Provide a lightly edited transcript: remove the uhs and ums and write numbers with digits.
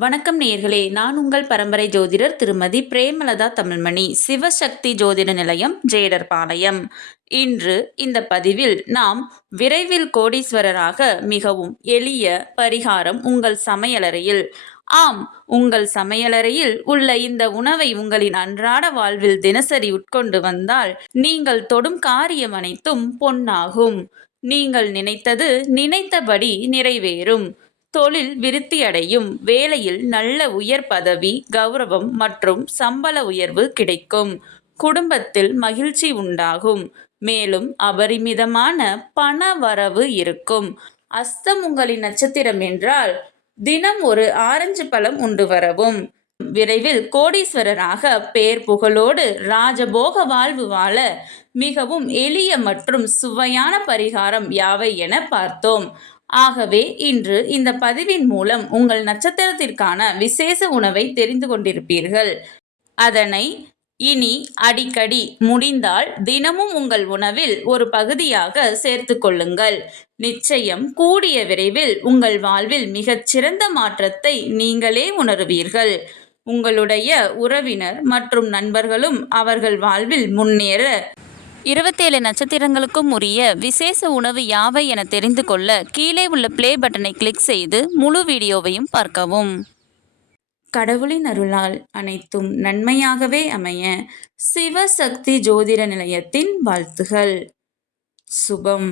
வணக்கம் நேயர்களே, நான் உங்கள் பரம்பரை ஜோதிடர் திருமதி பிரேமலதா தமிழ்மணி, சிவசக்தி ஜோதிட நிலையம், ஜேடர்பாளையம். இன்று இந்த பதிவில் நாம் விரைவில் கோடீஸ்வரராக மிகவும் எளிய பரிகாரம் உங்கள் சமையலறையில். ஆம், உங்கள் சமையலறையில் உள்ள இந்த உணவை உங்களின் அன்றாட வாழ்வில் தினசரி உட்கொண்டு வந்தால் நீங்கள் தொடும் காரியம் அனைத்தும் பொன்னாகும். நீங்கள் நினைத்தது நினைத்தபடி நிறைவேறும். தொழில் விருத்தியடையும். வேலையில் நல்ல உயர் பதவி, கௌரவம் மற்றும் சம்பள உயர்வு கிடைக்கும். குடும்பத்தில் மகிழ்ச்சி உண்டாகும். மேலும் அபரிமிதமான பண வரவு இருக்கும். அஸ்தம் உங்களின் நட்சத்திரம் என்றால் தினம் ஒரு ஆரஞ்சு பழம் உண்டு வரவும். விரைவில் கோடீஸ்வரராக பேர் புகழோடு ராஜபோக வாழ்வு வாழ மிகவும் எளிய மற்றும் சுவையான பரிகாரம் யாவை என பார்த்தோம். ஆகவே இன்று இந்த பதிவின் மூலம் உங்கள் நட்சத்திரத்திற்கான விசேஷ உணவை தெரிந்து கொண்டிருப்பீர்கள். அதனை இனி அடிக்கடி முடிந்தால் தினமும் உங்கள் உணவில் ஒரு பகுதியாக சேர்த்து கொள்ளுங்கள். நிச்சயம் கூடிய விரைவில் உங்கள் வாழ்வில் மிகச்சிறந்த மாற்றத்தை நீங்களே உணருவீர்கள். உங்களுடைய உறவினர் மற்றும் நண்பர்களும் அவர்கள் வாழ்வில் முன்னேற 27 நட்சத்திரங்களுக்கும் உரிய விசேஷ உணவு யாவை என தெரிந்து கொள்ள கீழே உள்ள பிளே பட்டனை கிளிக் செய்து முழு வீடியோவையும் பார்க்கவும். கடவுளின் அருளால் அனைத்தும் நன்மையாகவே அமைய சிவசக்தி ஜோதிட நிலையத்தின் வாழ்த்துகள். சுபம்.